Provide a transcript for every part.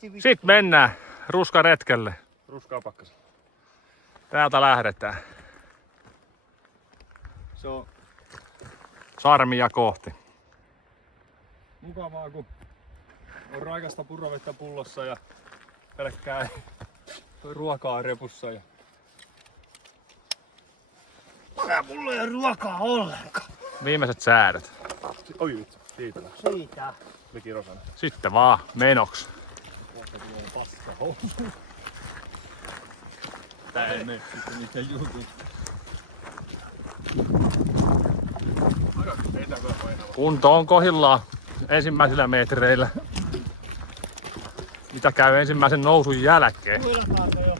Sitten mennään ruskaretkelle. Ruskaa pakkasella. Täältä lähdetään. Se on Sarmia kohti. mukavaa, kun on raikasta purrovettä pullossa ja pelkkää ruokaa repussa. Ja... Mulla ei ole ruokaa ollenkaan. Viimeiset säädöt. Oi vittu, siitä. Siitä. Liki Rosanen. Sitten vaan menoks. Kohta tulee paska housu. Tää ei mene sitten niitä jutut. Kunto on kohillaan ensimmäisillä metreillä. Mitä käy ensimmäisen nousun jälkeen? Huilataanko jo?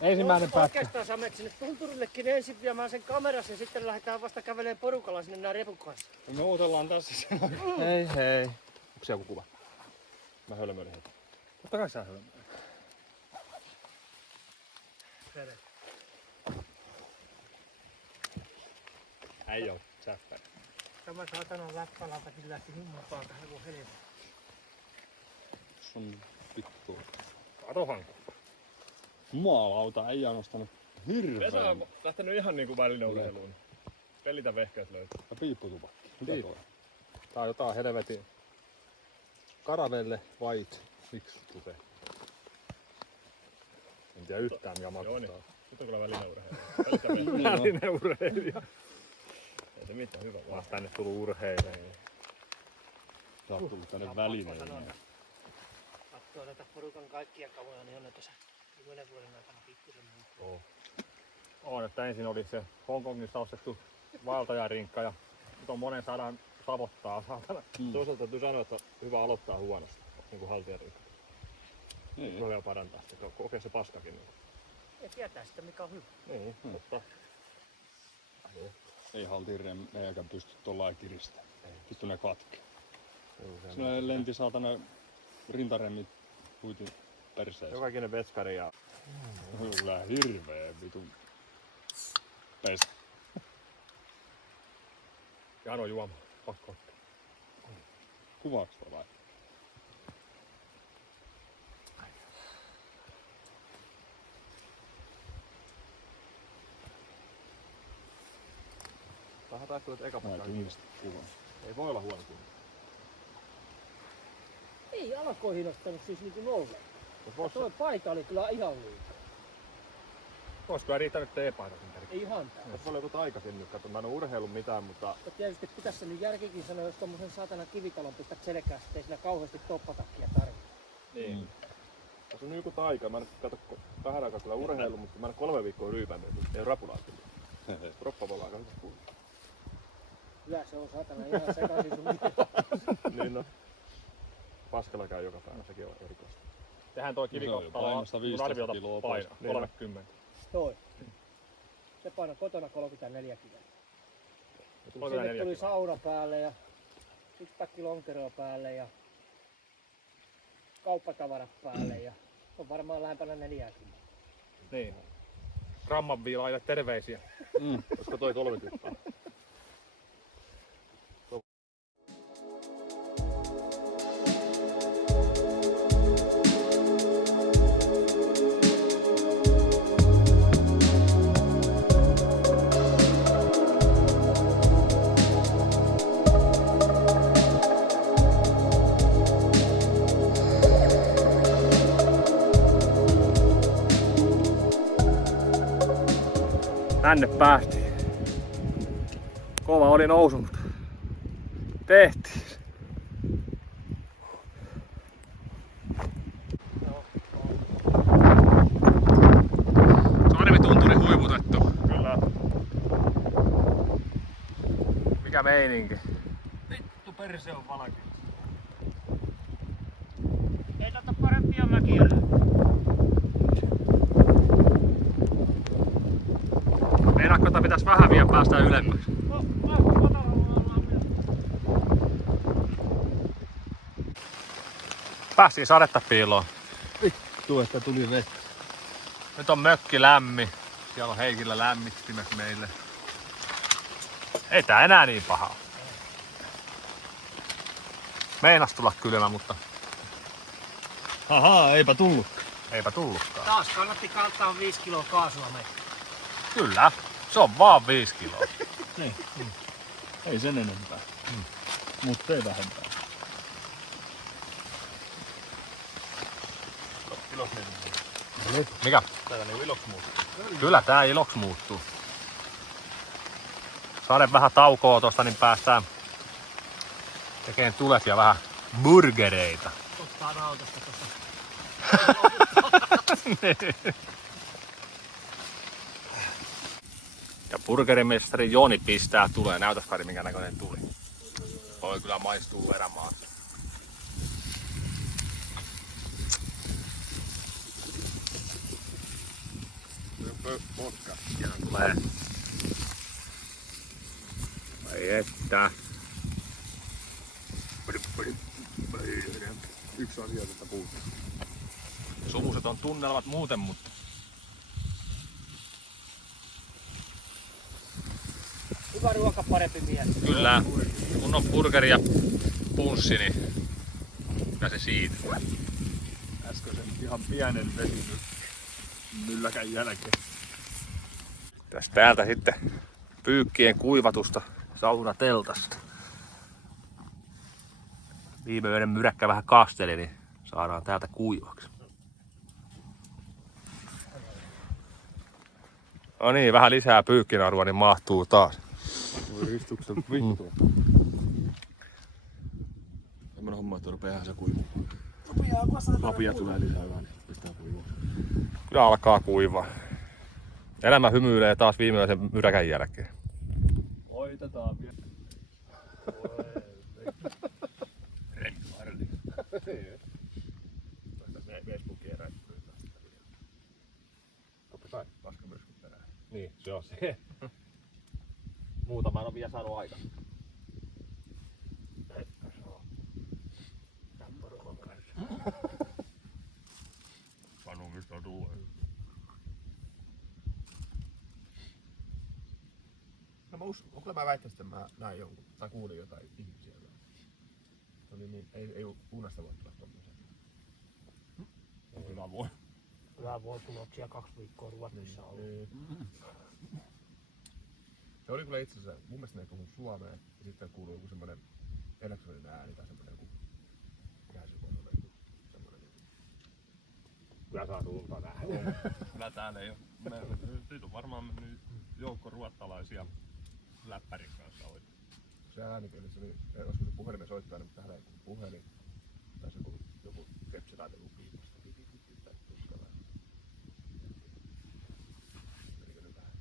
Ensimmäinen pätkä. Oikeastaan sä menet sinne tunturillekin ensin viemään sen kamerassa ja sitten lähdetään vasta kävelemään porukalla sinne nää repun kanssa. Me odotellaan tässä sen. Hei hei. Onko se joku kuva? Mä hölmöilen heti. Totta kai sä hölmöilet. Ei oo säppä. Tämä saatanan läppälautakin lähti mukaan tähän kuin helvetti. Se on vittu. Katohan. Jumalauta, ei ole nostanut hirveän. Vesa on lähtenyt ihan niinku välineurheiluun. Pelitä vehkeät löytyy. Ja piipputupakki. Mitä toi? Tää on jotain helvetin Caravelle White. Miksi se? En tiedä yhtään mikä maksaa. Nyt on kyllä välineurheilija. Pelitä vehkeät. Välineurheilija. Ei se mitään hyvä. Mä oon tänne tullut urheilemaan. Sä oot tullut tänne välineurheilija. Katsoo näitä porukan kaikkia kamoja, niin on ne tässä 10 vuoden aikana pikkusen muuttunut. On, että ensin oli se Hongkongissa ostettu vaeltajarinkka ja nyt on monen sadan savottaa saatana. Toisaalta täytyy sanoa, että on hyvä aloittaa huonosti, niin kuin haltijarinkka. Niin. Voi vielä parantaa sitä, kokee se paskakin. Ei tietää sitä mikä on hyvä. Niin, totta. Ei haltiireen meikäkään pysty tuollain kiristämään. Vittu ne katkee. Sinne lenti saatana rintaremmit huitin perseessä. Jokainen vetskari ja... Kyllä hirveä vitun pesä. Jano juoma, pakko ottaa. Kuvaaks toi vai? Tähän taas tulet eka Mä pakkaan. tunnistin kuvan. Ei voi olla huono kunto. Ei alkoihin ostanut siis niinku nolleen. Tuo paita oli kyllä ihan liikaa. Ois kyllä riittänyt teepaidat ympäri. Ei ihan tää. Tässä oli joku aikaisin nyt, kato, mä en oo urheillut mitään, mutta... Ja tietysti pitäis se nyt järkikin sanoa, jos tommosen saatana kivitalon pistät selkään, ettei siinä kauheasti toppatakkia tarvitse. Niin. Tässä on joku taika. Mä en kato vähän aikaa kyllä urheilu, mutta mä en 3 viikkoa ryypännyt. Ei oo rapulaa tullut. Roppa voi olla aika hyvä kunto. Kyllä se on saatana ihan sekaisin sun Niin no. Paskalla käy joka päivä, sekin on erikoista. Tehän toi kivikoppala, painosta 15 kiloa paino, 30. Toi. Se paino kotona 34 kiloa. Sinne 34 tuli kiloa. sauna päälle ja sixpacki lonkeroa päälle ja kauppatavarat päälle ja on varmaan lähempänä 40. Niin. Ramman viilaille terveisiä. Koska toi 30. Tänne päästiin. Kova oli nousu, mutta tehtiin. Sarvitunturi huiputettu. Kyllä. Mikä meininki? Vittu perse on valkea. Ei tätä parempia mäkiä löydy. Meinaatko, pitäisi vähän vielä päästä ylemmäksi? Päästiin sadetta piiloon. Vittu, että tuli vettä. Nyt on mökki lämmin. Siellä on Heikillä lämmittimet meille. Ei tää enää niin paha ole. Meinas tulla kylmä, mutta Ahaa, eipä tullut. eipä tullutkaan. Taas kannatti kantaa 5 kiloa kaasua meitä. Kyllä, se on vaan 5 kiloa. Niin. Ei sen enempää. Mutta ei vähempää. Mikä? Täällä niin iloksi muuttuu. Kyllä tää iloksi muuttuu. Saadaan vähän taukoa tosta, niin päästään tekemään tulesia vähän burgereita. Ottaa autosta tuossa. Ja burgerimestari Joni pistää tulee. Näytäs Kari minkä näköinen tuli. Voi kyllä maistuu erämaassa. Vodka. Siellä tulee. Ai että. Yksi asia tästä puuttuu. Sumuset on tunnelmat muuten, mutta Hyvä ruoka, parempi mies. kyllä, kun on burgeri ja punssi, niin kyllä se siitä. Äskeisen ihan pienen vesimylläkän jälkeen. Täältä sitten pyykkien kuivatusta saunateltasta. Viime yöden myräkkä vähän kasteli, niin saadaan täältä kuivaksi. No niin, vähän lisää pyykkinarua, niin mahtuu taas. Voi ristuksen vittua. Tämmönen homma, että rupeaa se kuivumaan. Lapia tulee lisää vähän, niin pistää kuivua. Kyllä alkaa kuivaa. Elämä hymyilee taas viimeisen myräkän jälkeen. Oitetaan vielä. Renkaarli. Facebookin räikkyyy tästä videoa. Totta kai. Paskamyrskyn perään. Niin, se on se. Muutama on vielä saanut aikaa. Näippä se on. Tämän porukan kanssa. Sano mistä tulee. No kyllä mä väittäisin, että mä näin jonkun, tai kuulin jotain ihmisiä. Se oli niin, ei unesta voi tulla tommoseen. Hyvä voi. Hyvä voi tuloksia 2 viikkoa Ruotsissa ollut. Se oli kyllä itse asiassa, mun mielestä ne ei puhu suomea, ja sitten kuuluu joku semmonen elektroninen ääni tai semmonen joku, mikähän se voi olla joku semmonen joku. Kyllä saa suuntaan nähdä. Kyllä täällä ei oo. Siitä on varmaan mennyt joukko ruottalaisia läppärin kanssa oikein. Se äänikin, se oli, olisiko se puhelimen soittaa, mutta täällä ei kuulu puhelin. Tai se joku kepsi tai joku piipasta. Tai tuskalla. Menikö nyt vähän?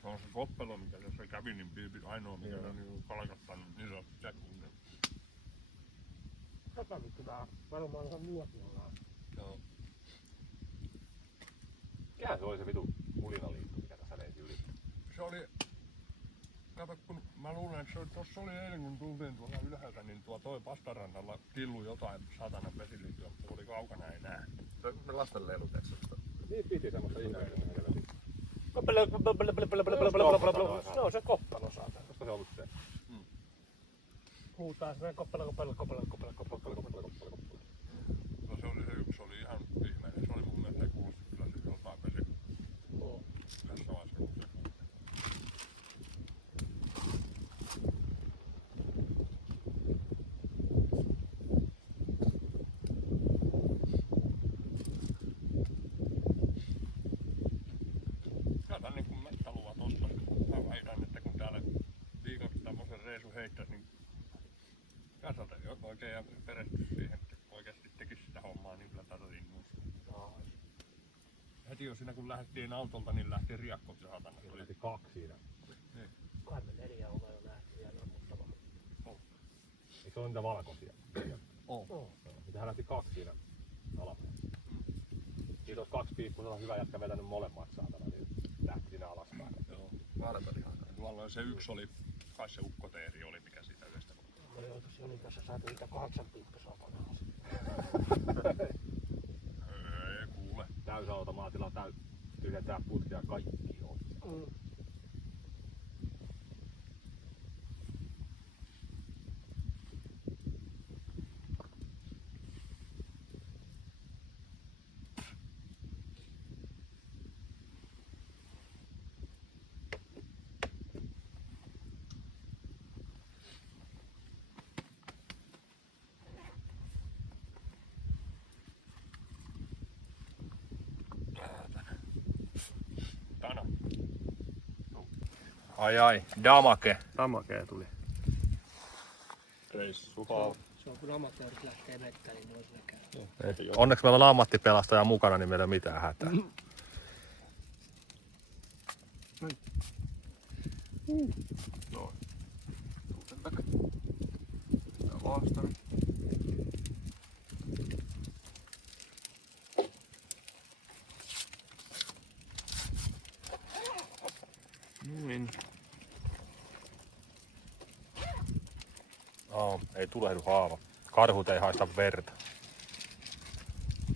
Se on se koppelo, mikä tässä kävi, niin piipit ainoa, mikä on niin kalkattanut niin sanotusti sekunnin. Tätä vittu vähän. Varmaan ihan nuotti ollaan. Joo. Mikähän se oli se vitu mulinaliitto, mikä tässä lensi yli? Se oli... Kato, kun mä luulen, että tossa oli eilen, kun tultiin tuolla ylhäältä, niin toi pastarannalla killu jotain satana vesiliittyä, mutta se oli kaukana ei näe. Se on semmonen lasten lelu, teksosta. Niin piti semmoista ihmeellistä. Se on se koppelo saatana. Koska se ollut se? Huutaa se koppelo. No se oli se yksi, oli ihan ihmeellinen. Se oli mun mielestä kuulosti kyllä se jotain vesi. Tässä vaiheessa se kuulosti. Käytän niin kuin metalua tosta. Mä väitän, että kun täällä viikoksi tämmösen reissun heittäis, niin kansalta jos oikein perehtyisi siihen, että oikeasti tekisi sitä hommaa, niin kyllä tätä innostaa. Heti jo siinä kun lähdettiin autolta, niin lähti riakkot se satana. Siinä oli 2 siinä. Kai me 4 ollaan jo nähty ja ammuttava. Eikö se ole niitä valkoisia? Oh. Niitähän lähti 2 siinä alapäin. Siitä olisi 2 piippuisella hyvä jätkä vetänyt molemmat saatana, niin lähti siinä alaspäin. Joo. Vaarat oli ihan. Tuolla se yksi oli, kai se ukkoteeri oli mikä siitä yhdestä. Me joutuis Jonin kanssa saatu niitä 8 piippusaatana. automaatilla tyhjentää putkia kaikki on. Ai, damake. Damakee tuli. Reissu. Se on kun amatöörit lähtee mettään, niin ne on siinä käy. Onneksi meillä on ammattipelastaja mukana, niin meillä ei ole mitään hätää. Noin. Tuuten takaa. Tää vaastari. Noin. Ei tulehdu haava. Karhut ei haista verta.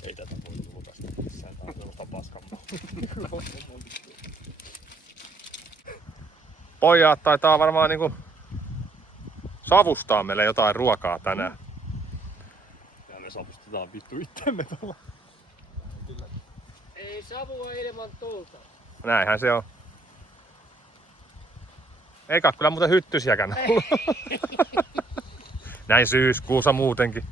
Ei tätä voi julkaista missään. Tää on sellaista paskampaa. Pojat taitaa varmaan niinku savustaa meille jotain ruokaa tänään. Ja me savustetaan vittu itteemme tuolla. Ei savua ilman tulta. Näinhän se on. Eikä kyllä muuten hyttysiäkään ollut. Näin syyskuussa muutenkin.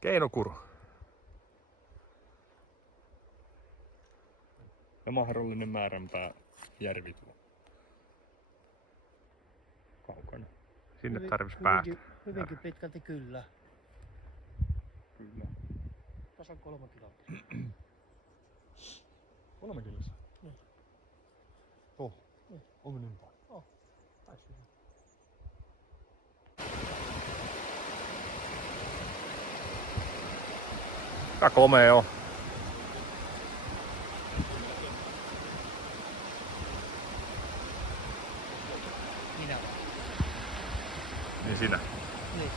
Keinokuru. Ja mahdollinen määränpää järvi tuo. Kaukana. Sinne tarvitsisi päästä. Hyvinkin pitkälti kyllä. Kyllä. Tasan 3 kilometriä. 3 kilsa. Niin. Oh. Onko niin paljon? Oh. Taisi hyvin. Aika komea on. Minä. Niin sinä. Niin.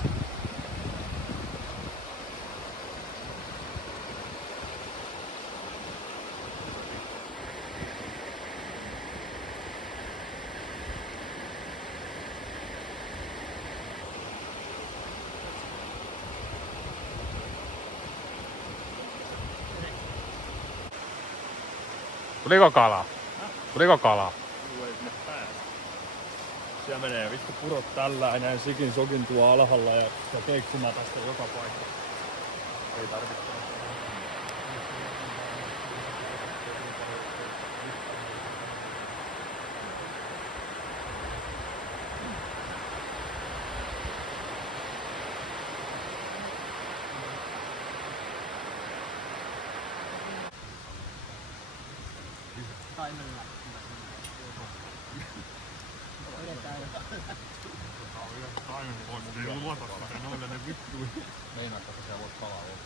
Tuliko kalaa? Tuliko kalaa? Tulee sinne päälle. Siellä menee vittu purot tällä ja näin sikin sokin tuo alhaalla ja sitä keksumää tästä joka paikka. Ei tarvitse. Meinaatko, että siellä voit kalaa olla?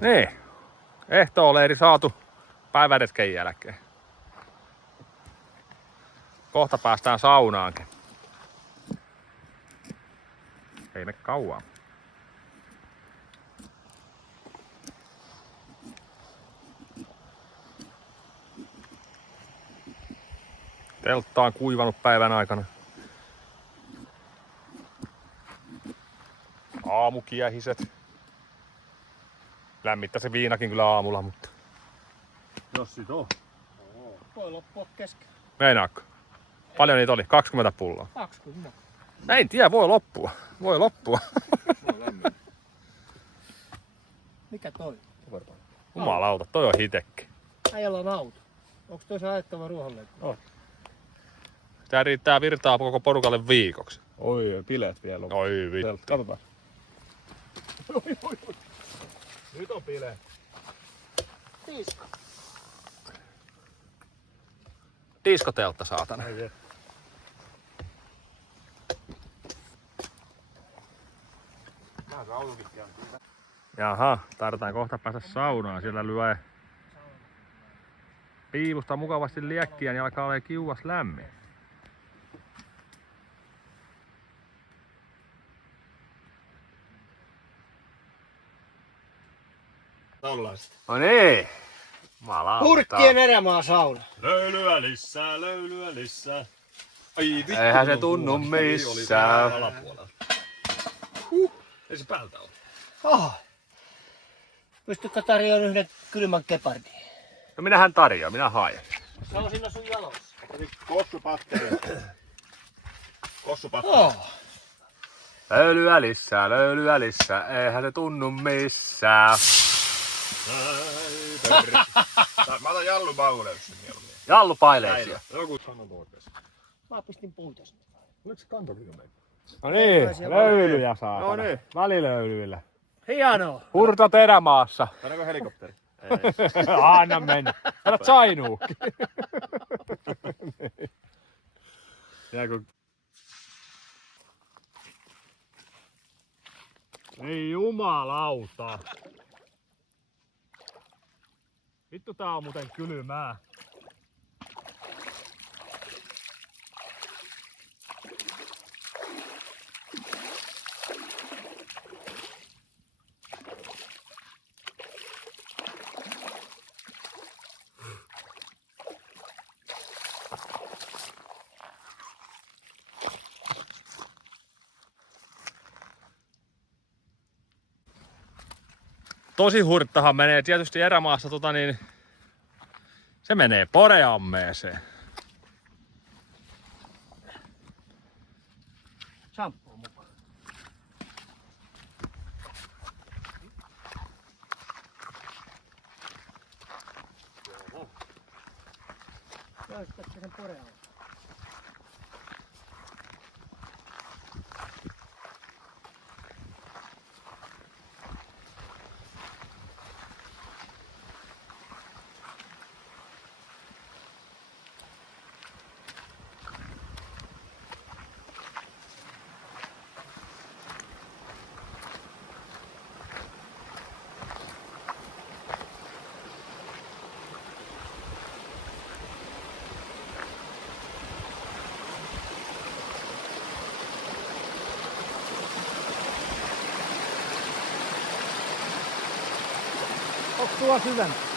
Niin. Ehtooleiri saatu päiväretken jälkeen. Kohta päästään saunaankin. Ei me kauan. Teltta on kuivanut päivän aikana. aamukiehiset. Lämmittää se viinakin kyllä aamulla, mutta... Jos sit on. Voi loppua kesken. Meinaatko? Paljon niitä oli? 20 pulloa. 20. Mä en tiedä, voi loppua. Voi loppua. Mikä toi? Jumalauta, toi on hitekki. Äijällä on auto. Onks toi se ajettava ruohonleikki? Tää riittää virtaa koko porukalle viikoksi. Oi, bileet vielä on. Oi vittu. Katsotaan. Oi. Nyt on bileet. Tiiska. Diskoteltta saatana. Jaha, tarvitaan kohta päästä saunaan. Siellä lyö piilusta mukavasti liekkiä, niin alkaa olla kiuas lämmin. Tollaista. No niin. Jumalauta. Hurkkien erämaa sauna. Löylyä lisää. Ai vittu. Eihän se tunnu missään. Alapuolella. Ei se päältä ole. Oho. Pystytkö tarjoamaan yhden kylmän gepardin? No minähän tarjoan, minä haen. Se on siinä sun jalossa. Kossupatteri. Oh. Löylyä lisää, eihän se tunnu missään. Mä otan Jallu Bauleuksen mieluummin. Jallu paileisia. Joku sanoo oikeesti. Mä pistin puuta. Nyt se kantokin on meitä. No niin, löylyjä saatana. No niin. Välilöylyillä. Hienoa. Hurtat erämaassa. Annako helikopteri? Anna mennä. Älä Zainuukki. Ei jumalauta. Vittu tää on muuten kylmää. Tosi hurttahan menee tietysti erämaassa se menee poreammeeseen. Shampoo mukaan. Löysitkö sen porealle? Onko tuo syvempi?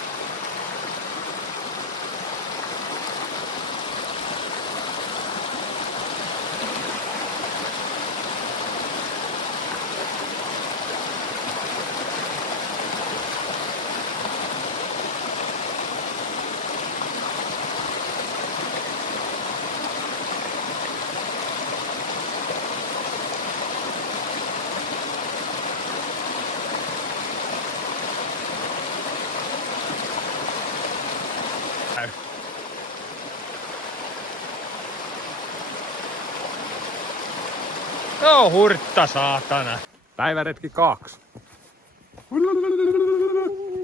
No hurtta saatana. Päiväretki 2.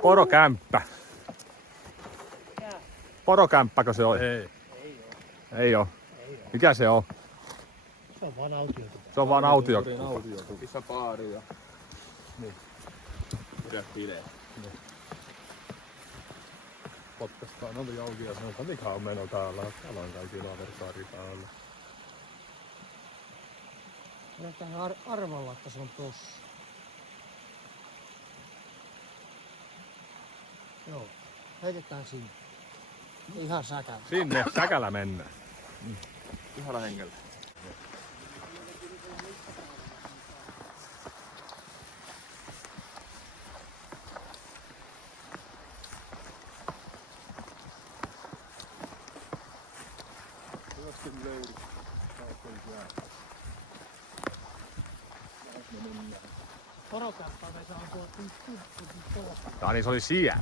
Porokämppä. Porokämppäkö se on? Ei. Ei oo. Mikä se on? Se on vaan autioitu. Se on vaan autio. Missä baari ja... Niin. Pidä bileet. Potkastaan ovi auki ja sanotaan, mikä on meno täällä. Täällä on kaikki laversaari päällä. Tähän arvalla, että se on tossa. Joo, heitetään sinne. Ihan säkällä. Sinne säkällä mennään. Ihana hengellä. Porokämppä me saa tuolla tuolla. Tää se oli siellä.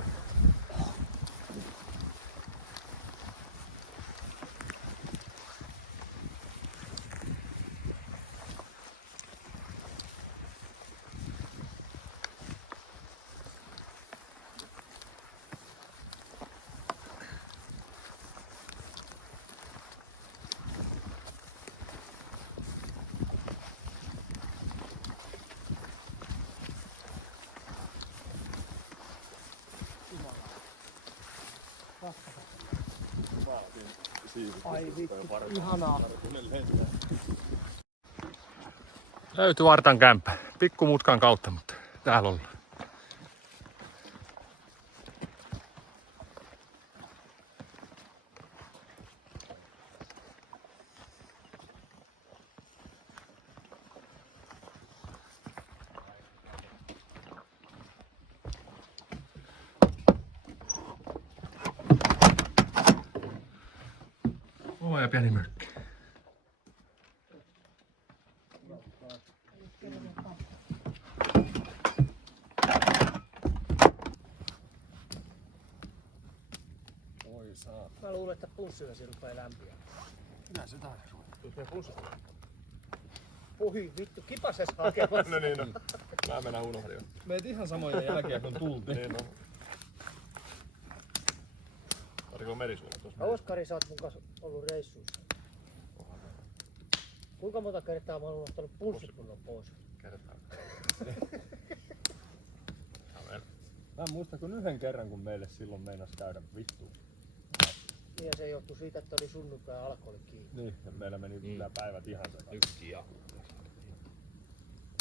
Ai vittu, ihanaa. Löytyi Artan kämppä. Pikkumutkan kautta, mutta täällä ollaan. Ova ja pieni mökki. Mä luulen, että pulssivesi rupeaa lämpiä. Kyllä se taisi ruveta. Puhi vittu, kipases hakemassa. No niin, no. Mä mennään unohdin jo. Meet ihan samoja jälkiä kun tultiin. Niin, no. Oliko merisuola tuossa? Oskari, sä oot mun kanssa ollut reissuissa. Kuinka monta kertaa mä oon unohtanut pulssipullon pois? Kertaa. Mä muistan kun yhden kerran kun meille silloin meinas käydä vittuun. Niin, ja se johtui siitä, että oli sunnuntai ja alkoi kiinni. Niin, ja meillä meni kyllä päivät ihan sekaisin. Yksi ja.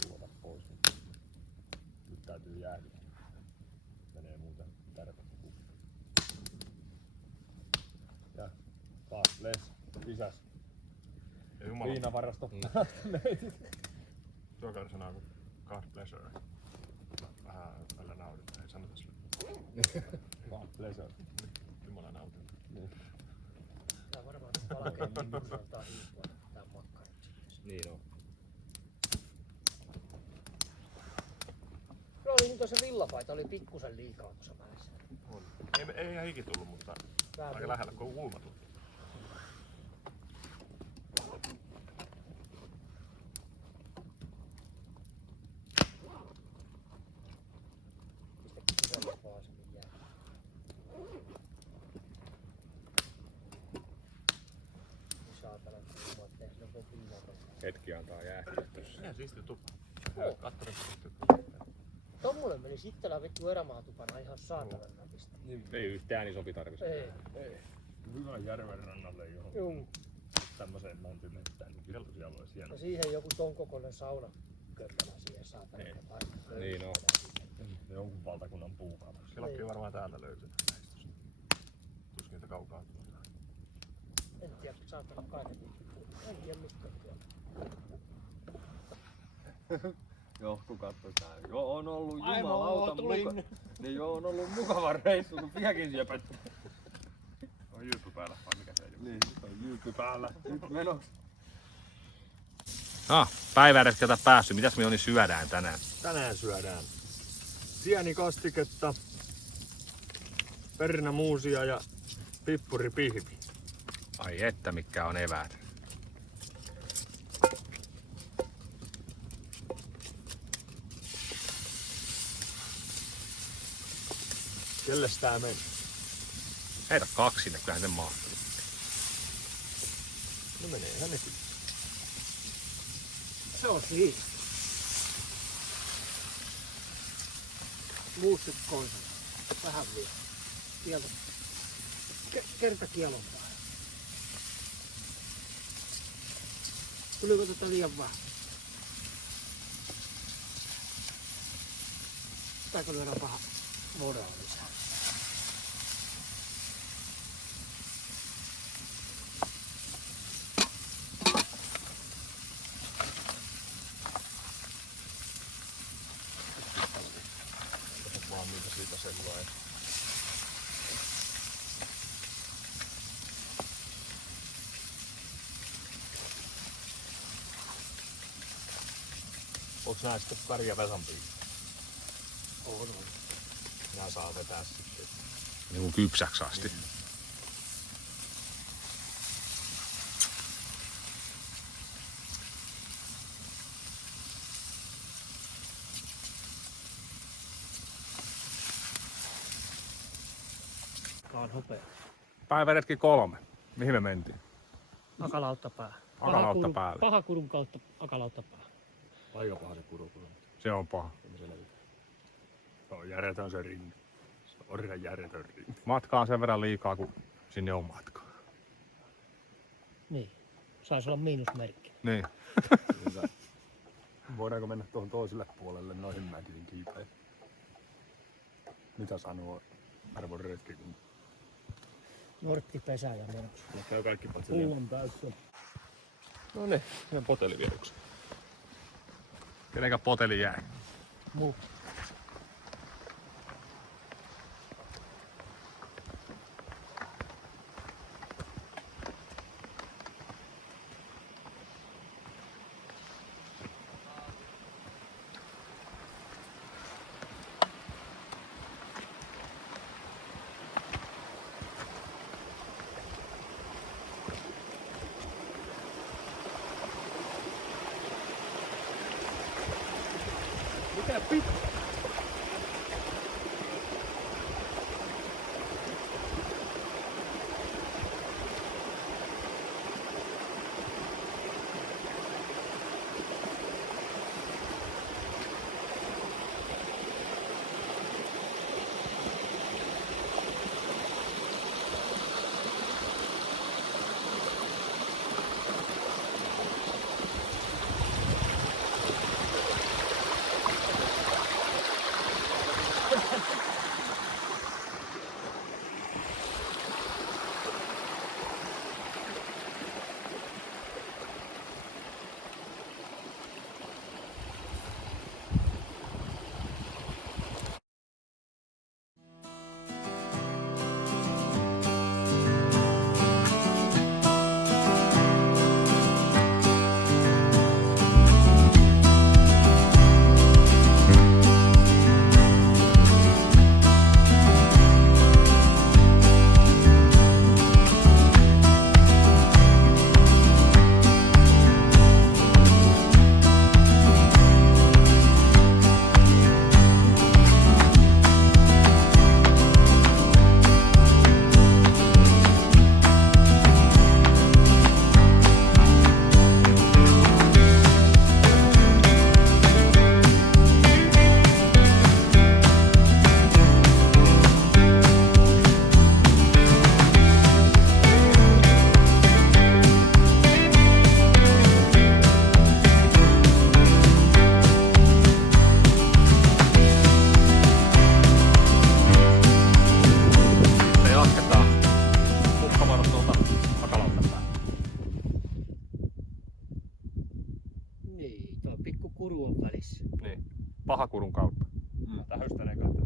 Tuota pois. Nyt täytyy jäädyttää. Menee muuten tärkeä kuppi. Ja taas les lisäs. Ja jumala. Viinavarasto. Tuokaan sanoo kuin God pleasure. Vähän välillä naudinta, ei sanota sille. God pleasure. Jumala nautinta. Tää varmaan valkeen saattaa hiipua tää makkara. Niin on. No oli niin tuossa villapaita, oli pikkusen liikaa tuossa välissä. Ei ihan hiki tullut, mutta Vähän aika lähellä, kun ulma tuli. Pistä kivällä vaasemmin jää. Niin saatana kuumaa, ettei sillä voi viinaa. Hetki antaa jäähtyä tossa. Ihan siisti tuppa. Joo. Kattorin Tommonen meni Sittelän vittu erämaatupana ihan saatanan napista. Ei yhtään niin sopi tarvitse. Ei. Hyvä järven rannalle johon. Juu. Tämmöseen mäntymettään, niin vittu siellä olisi hieno. Ja siihen joku ton kokoinen sauna kömmälä siihen saatana. Niin on. Jonkun valtakunnan puukaupassa. Kelokki varmaan täältä löytyy näistä. Tuskin niitä kaukaa tuolta. En tiedä, saatana kaiken vittu. En tiedä mitkä tuolla. Johku katsoi tää. Joo on ollut Aimo, jumalauta tulin. Niin joo on ollut mukava reissu, kun vieläkin syöpät. On jyyppy päällä vai mikä se ei? Niin, on jyyppi päällä. Nyt menoksi. Päiväretkeltä päässyt. Mitäs me Joni syödään tänään? Tänään syödään sienikastiketta, pernamuusia ja pippuripihvi. Ai että mitkä on eväät. Kelles tää meni? Heitä 2 sinne, kyllähän se mahtuu. No menee ihan nekin. Se on siisti. Muussit konsa. Vähän vielä. Sieltä. Kerta kielontaa. Tuliko tätä liian vähän? Pitääkö lyödä vähän vodaa lisää? Vaan mitä siitä sellua ei. Onks nää sitten Kari ja Vesan pyykki? On. Nää saa vetää sitten. Niinku kypsäksi asti. On hopea. Päiväretki 3. Mihin me mentiin? Akalautta pää. Akalautta päälle. Pahakurun kautta akalautta pää. Aika paha se kurukuru. Se on paha. Se on järjetön se rinni. Se on ihan järjetön rinni. Matka on sen verran liikaa, kun sinne on matka. Niin. Saisi olla miinusmerkki. Niin. Voidaanko mennä tuohon toiselle puolelle noihin mäkiin kiipeen? Mitä sanoo arvon retkikunta? Nortti pesää ja menoksi. Käy kaikki paitsi Pullon täyssä. No niin, ihan potelivieruksen. Kenenkä poteli jäi? Muu. Mitä pitää? kuru on välissä. Niin. Pahakurun kautta. Tähystäneen kautta.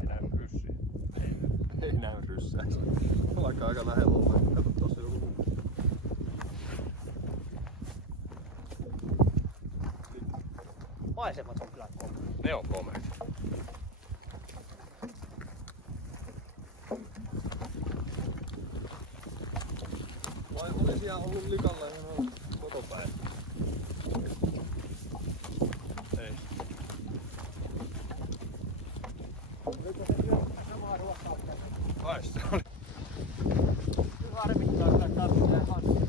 Ei näy ryssiä. Ei näy ryssää. Alkaa aika lähellä olla. Kato, tuossa joku muu. Maisemat on kyllä komeat. Ne on komeet. Vai oli siellä ollut likalla ihan kotopäin? Ei. Oliko se syömässä samaa ruokaa? Ai se oli. Harmittaa kyllä tarvitsee hanskia.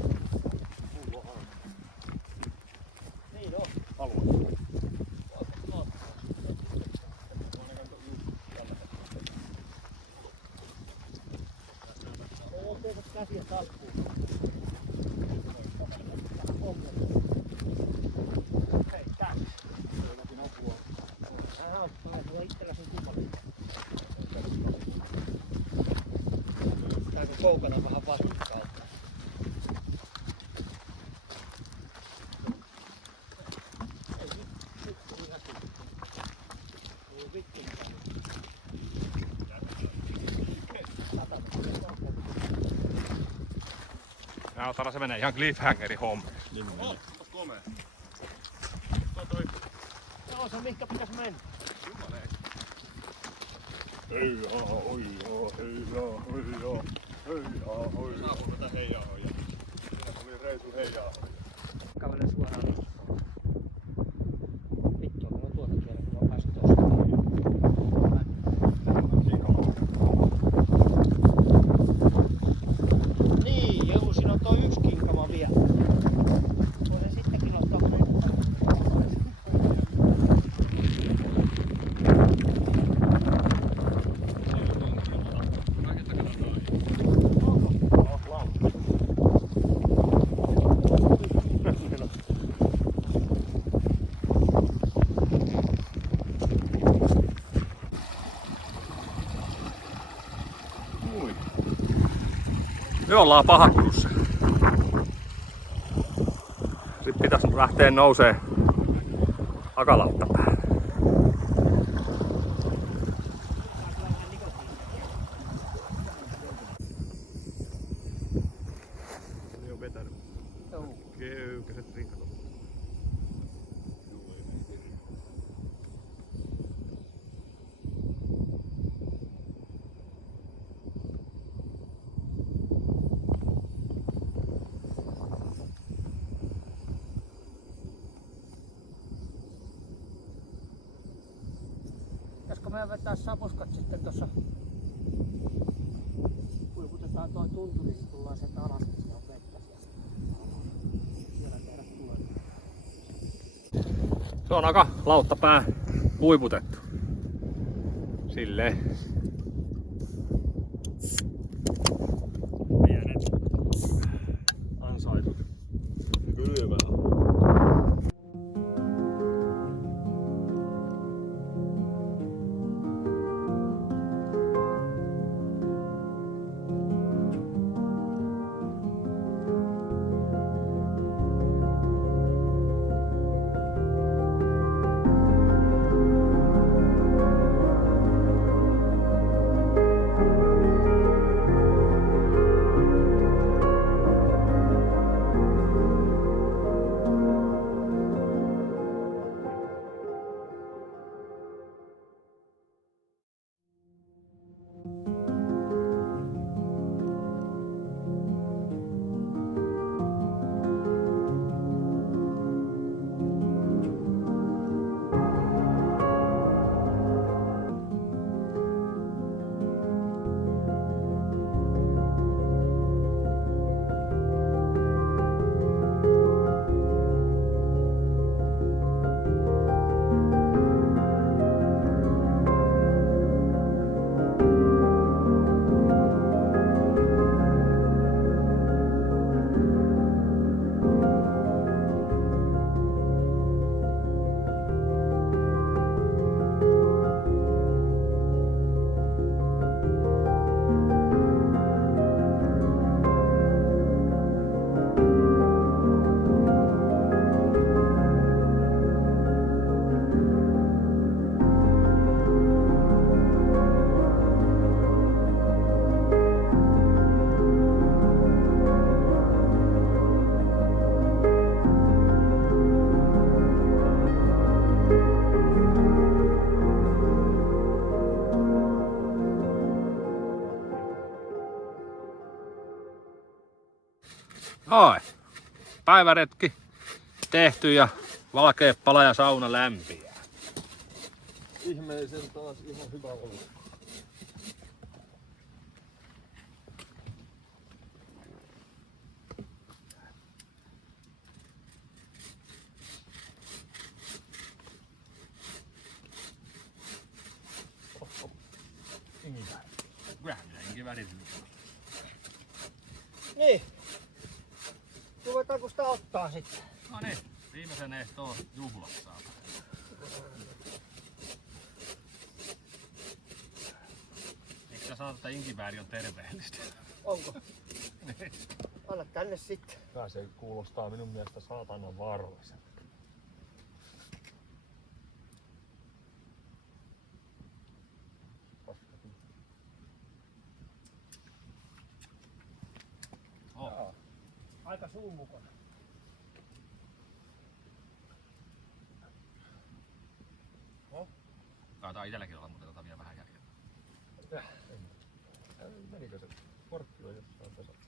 Niin on. Haluan. Otteeko käsiä talkkuun? Hei, tää. Hän on päässyt itsellä sun kupalle. Tääkö koukana vähän vastakkautta? Ei vittu näkyy. Ei vittu mitään. Näyttää se menee ihan cliffhangerin homma. Niin menee. Komea. Joo, se mihinkä pitäis mennä. Saapuuko tää heijaahoja? Siinä tuli reisu heijaahoja. Kävelen suoraan liikkoon. Vittu, onko mä tuota kierrä, kun mä pääsin tosta. Niin, joo, siinä on toi yksi kinkama vielä. Voisin sittenkin ottaa meitä. Me ollaan Pahakkussa. Sitten pitäisi lähteä nousee Akalautta päälle. Ne on vetänyt. Joo. Köykäiset rinkat. Pitäisikö meidän vetää sapuskat sitten tossa? Kuivutetaan toi tunturi, niin tullaan sieltä alas, niin siellä on vettä siellä tehdä tulee. Se on Akalauttapää kuivutettu. Silleen. Pienet. Ansaitut. Kylmää. Oi, päiväretki tehty ja valkea pala ja sauna lämpiää. Ihmeisen taas ihan hyvä olla. Niin. Ruvetaanko sitä ottaa sitten? No niin, viimeisen ehtoon juhlat saata. Eikö sä saada, että inkivääri on terveellistä? Onko? Anna tänne sitten. Tää se kuulostaa minun mielestä saatanan vaaralliselta. Aika summukon. Taitaa itselläkin olla, mutta vielä vähän jäljellä. Menikö se? Korkki on jossain tasalla.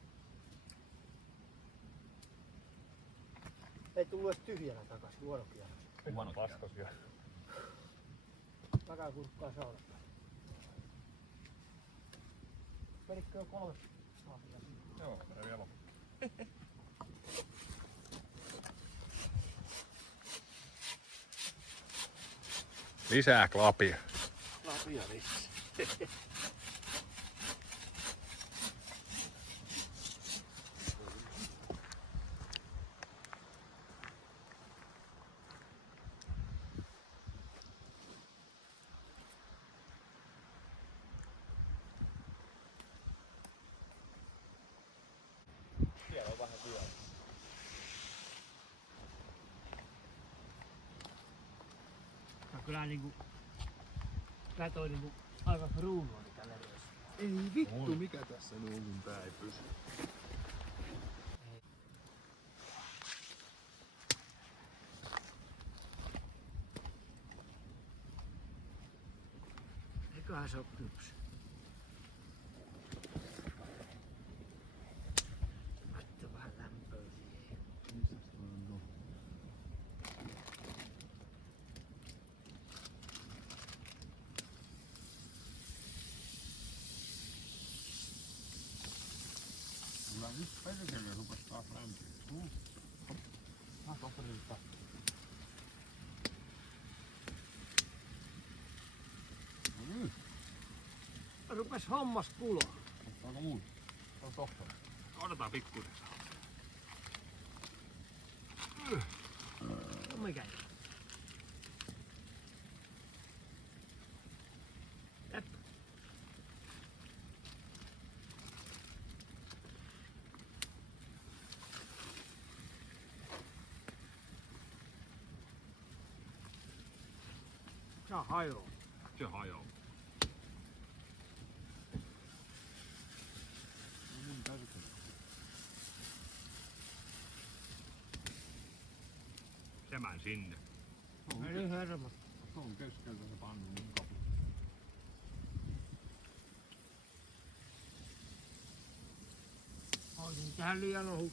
Ei tullut edes tyhjänä takas, huono kierros. Huono Vastas vielä. Takakurkkaa saunasta. Menikö jo 3 saatia? Joo, menee vielä loppu. Lisää klapia. Lapia vitsi. Siellä on vähän vielä. No kyllä niinku... Tää toi niinku aivan kruunu oli tällä reissulla. Ei vittu, mikä tässä nyt on, kun tää ei pysy. Eiköhän se oo kypsä. Laittaa vähän lämpöä siihen. Kyllä nyt perkele rupes taas lämpiä. Tohtorilta. No nyt. Rupes hommas kuloa. Ottaako muuta? Se on tohtori. Odotetaan pikkuisen. No mikä? Jep. Se hajoaa. Se hajoaa. Mun täytyy. Semän sinne. Meni hermot. Se on keskeltä se pannu mun kapu. Olisin tähän liian ohu.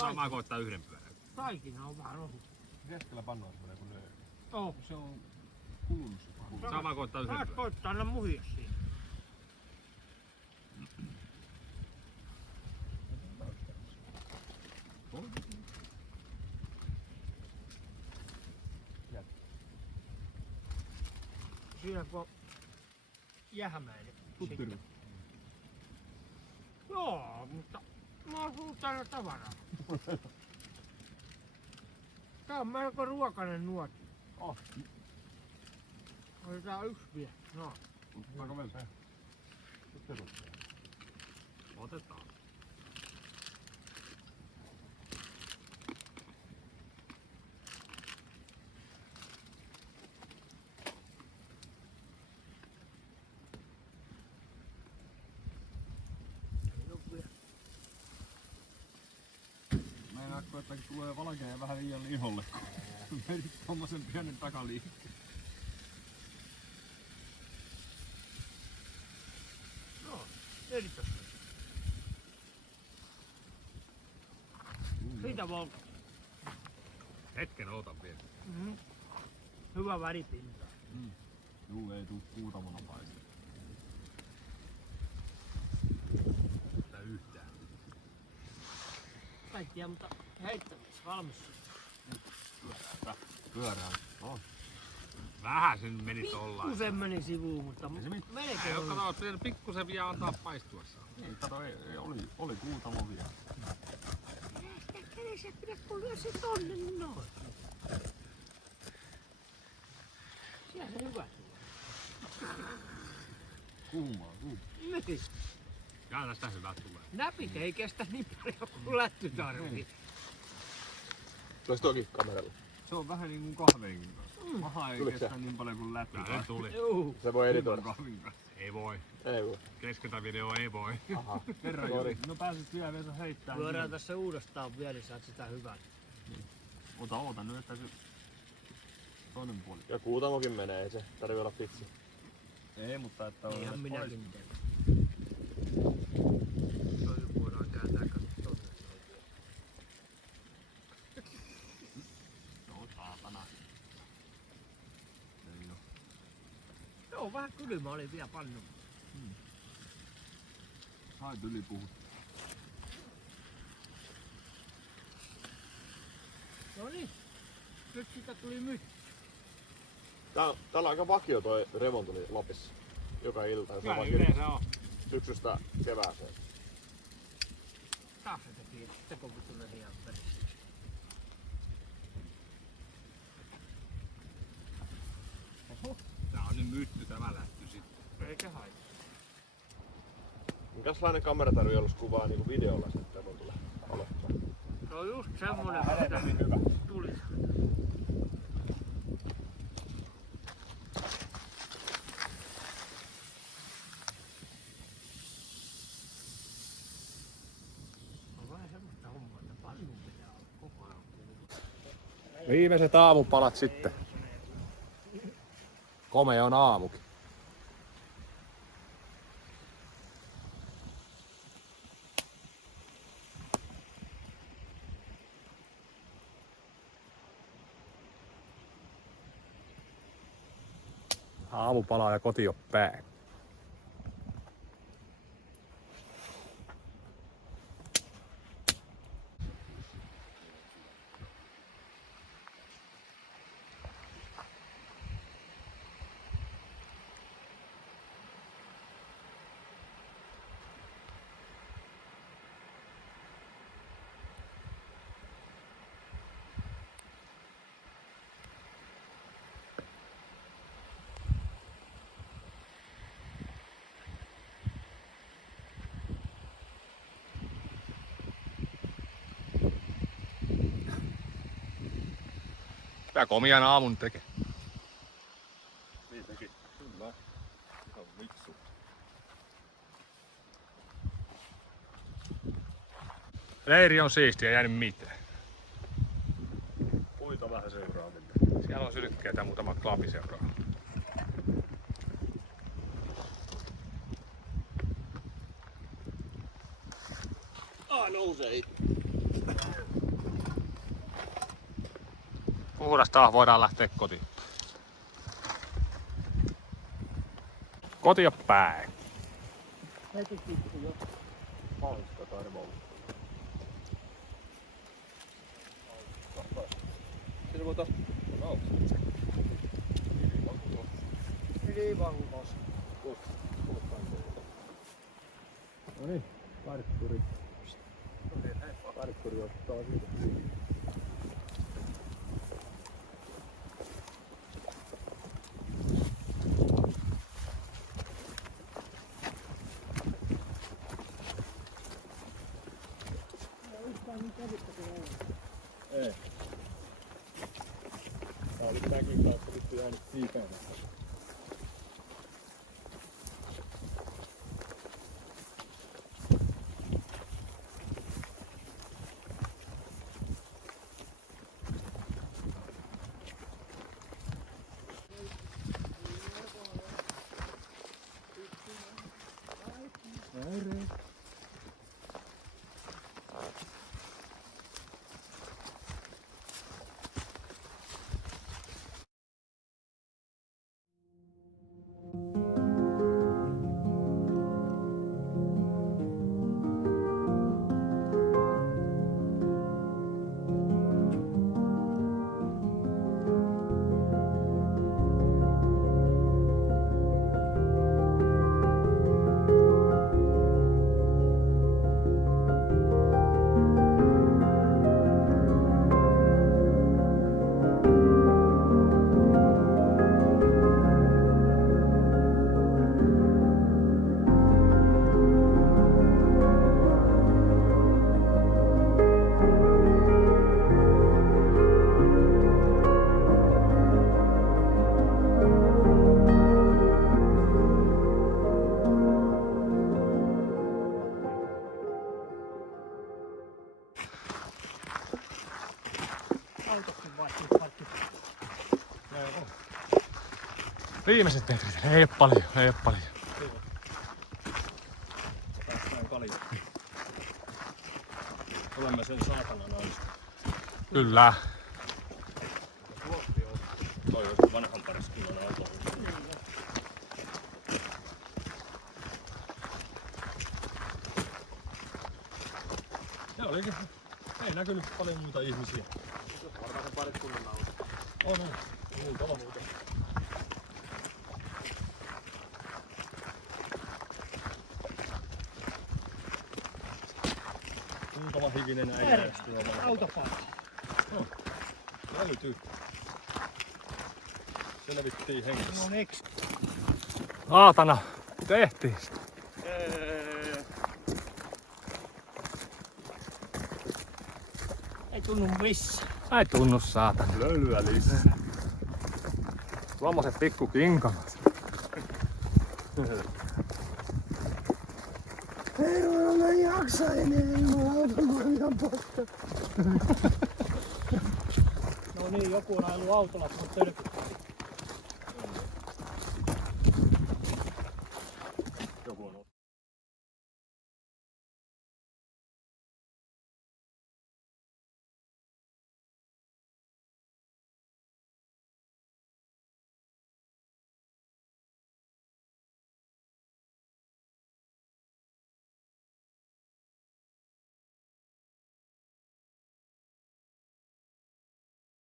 Saamaan koittaa yhden pyörän. Taikina on vähän ohu. Keskellä pannaan semmonen kun ne... Oh. Se on kulunut se pahu. Saamaan koittaa yhden Saat pyörän. koittaa aina muhia siinä. Siinä kun on jähmäinen. Tuttiri. Joo, mutta mä oon tullut tänne tavaraa. Tää on melko ruokainen nuotti. Oh. Otetaan yksi vielä. No. Ottaako vielä se? Tuttiri. Otetaan. Meinaatko, että tulee valkea vähän liian liholle, kun vedit tommosen pienen takaliikkeen? No, erittäin. Siitä volta. Hetken ootan vielä. Mm-hmm. Hyvä väripinta. Juu, ei tuu kuutamona paistaa. Tää yhtään. Kaikkia, mutta heittämis valmis. Pyörään. No. Vähän sen meni tollain. Pikkusen meni sivuun, mutta melkein Ei oo oli. kato, pitänyt pikkusen vielä antaa paistua saa. Ei, kato, oli kuutamo vielä. Sitä kädessä pidä, kun lyö se tonne noin. Siellä se hyvä tulee. Kuumaa. Niin. Ja tästä hyvät tulee. Näpit ei kestä niin paljon kuin lätty tarvii. Tuossa toki kameralla. Se on vähän niin kuin kahveinkin kanssa. Maha ei Tuliko se? kestä niin paljon kuin läpi. Tuli. Juu. Se voi editoida. Ei voi. Ei voi. Keskeltä video ei voi. Aha. Kerran Sori. no pääsit vielä Vesa heittää. Lyödään tässä uudestaan vielä, niin saat sitä hyvää. Oota nyt, että se toinen puoli. Ja kuutamokin menee, ei se tarvii olla fiksi. Ei, mutta että on Ihan pois. minäkin teen. Toisin voidaan kääntää katsoa tonne. No saatana. Ei oo. Joo, vähän kylmä oli vielä pannu. Sait yli puhut. No niin. Nyt sitä tuli mytty. Täällä on aika vakio toi remontuli Lapissa. Joka ilta, jos on Kyllä vakio yleensä on. syksystä kevääseen. Taas se teki tekopituinen ihan peristä. Tää on niin mytty tämä lähty sitten. Eikä haittaa. Minkälainen kamera tarvii olla kuvaa niinku videolla sen remontulle aloittaa? Se on just semmonen, mitä tuli. On vähän semmoista hommaa, että pannun pitää olla koko ajan kuuma. Viimeiset aamupalat sitten. Komea on aamukin. Aamupala ja koti on päin. Tää komian aamun tekee. Niin teki. Kyllä. Se on vitsu. Leiri on siistiä, ei jäänyt mitään. Puita vähän seuraaville. Siellä on sylkkeitä ja muutama klapi seuraa. Nousee itse. Puhdas taas voidaan lähteä kotiin. Koti on päin. Heti pikku jo. Hauska tai remontti. Siinä voi taas auki. Ylivankos. No niin, parkkuri. Parkkuri ottaa siitä. Ei. Tää oli tämäkin kautta nyt jäänyt kiipeämään. Parkki. Viimeiset metrit. Ei oo paljon, ei oo paljon. Päästään kaljaa. Olemme sen saatanan ansta. Kyllä. Toi olisi vanhan pariskunnan auto. Se olikin. Ei näkynyt paljon muita ihmisiä. Varmaan sen pariskunnan auto. On. Muutama muuta. Muutama hikinen äijä. Autopaikka. Löytyy. Selvittiin hengessä. No next. Saatana. Tehtiin. Ei tunnu missään. Ei tunnu saatana. Löylyä lisää. Tuommoiset pikku kinkamat. Ei ole jaksa enää ilman autokoijan pakka. No niin, joku on ajellut autolla, mutta tölkyttää.